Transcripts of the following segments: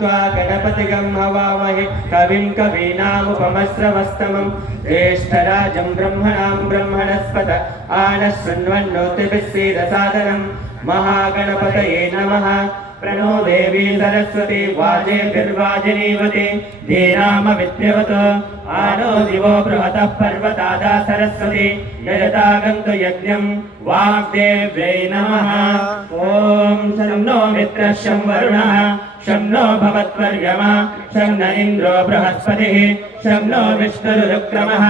त्वा गणपतिगं हवामहे कविं कवीनामुपमस्रवस्तमं ज्येष्ठराजं ब्रह्मणां ब्रह्मणस्पत आनः शृण्वन्नोतिभिः सीदसादनं महागणपतये नमः प्रणो देवी सरस्वती वाजेभिर्वाजिनीवती धीरामविद्यवत आनो दिवो बृहतः पर्वतादा सरस्वती यजतागन्तु यज्ञं वाग्देव्यै नमः ॐ शं नो मित्रः शं वरुणः शं नो भवत्वर्यमा शं न इन्द्रो बृहस्पतिः शं नो विष्णुरुक्रमः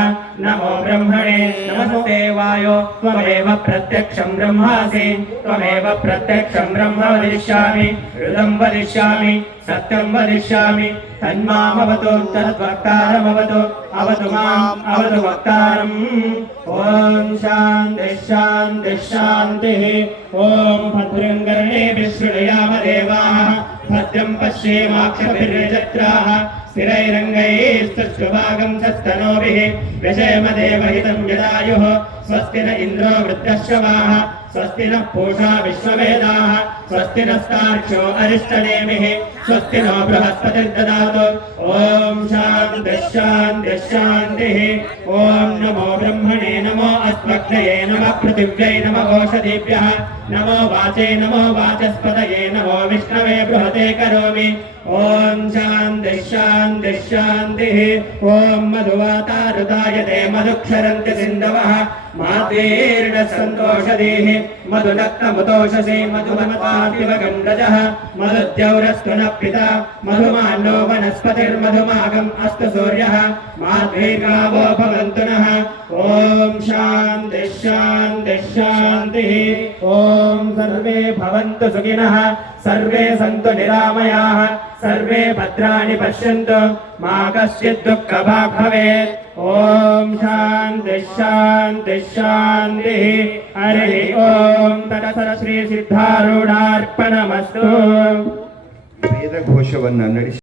नमो ब्रह्मणे नमस्ते वायो त्वमेव प्रत्यक्षं ब्रह्मासि त्वमेव प्रत्यक्षं ब्रह्म वदिष्यामि हृदं वदिष्यामि सत्यं वदिष्यामि तन्मामवतु तद्वक्तारमवतु अवतु माम् अवतु वक्तारम् ॐ शान्तिः शान्तिः शान्तिः ॐ भद्रं कर्णेभिः शृणुयाम देवाः भद्रं पश्येमाक्षभिर्यजत्राः स्थिरैरङ्गैस्तुभागं सस्तनोभिः विषयमदेवहितं यदायुः स्वस्ति न इन्द्रो वृद्धश्रवाः स्वस्ति नः पूषा विश्ववेदाः स्वस्ति नस्तार्क्ष्यो अरिष्टनेमिः स्वस्ति नो बृहस्पतिर्ददातु ॐ शान्तिः शान्तिः शान्तिः ॐ नमो ब्रह्मणे नमो अस्मग्नये नमः पृथिव्यै नमः ओषधीभ्यः नमो वाचे नमो वाचस्पतये नमो विष्णवे बृहते करोमि ॐ शान्तिः शान्तिः शान्तिः ॐ मधुवातारुतायते मधुक्षरन्ति सिन्धवः मातेर्न सन्तोषधीः मधुनक्तमुतोषसे मधुमपातिव गण्डजः मधुद्यौरस्तु नः पिता मधुमान्नो वनस्पतिर्मधुमागम् अस्तु सूर्यः माध्वीर्गावो भवन्तु ॐ सर्वे भवन्तु सुखिनः सर्वे सन्तु निरामयाः सर्वे भद्राणि पश्यन्तु मा कश्चित् दुःखभा भवेत् ॐ शान्तिशान्तिशान्तिः हरिः ॐ तदसर श्रीसिद्धारूढार्पणमस्तु वेदघोषवन्न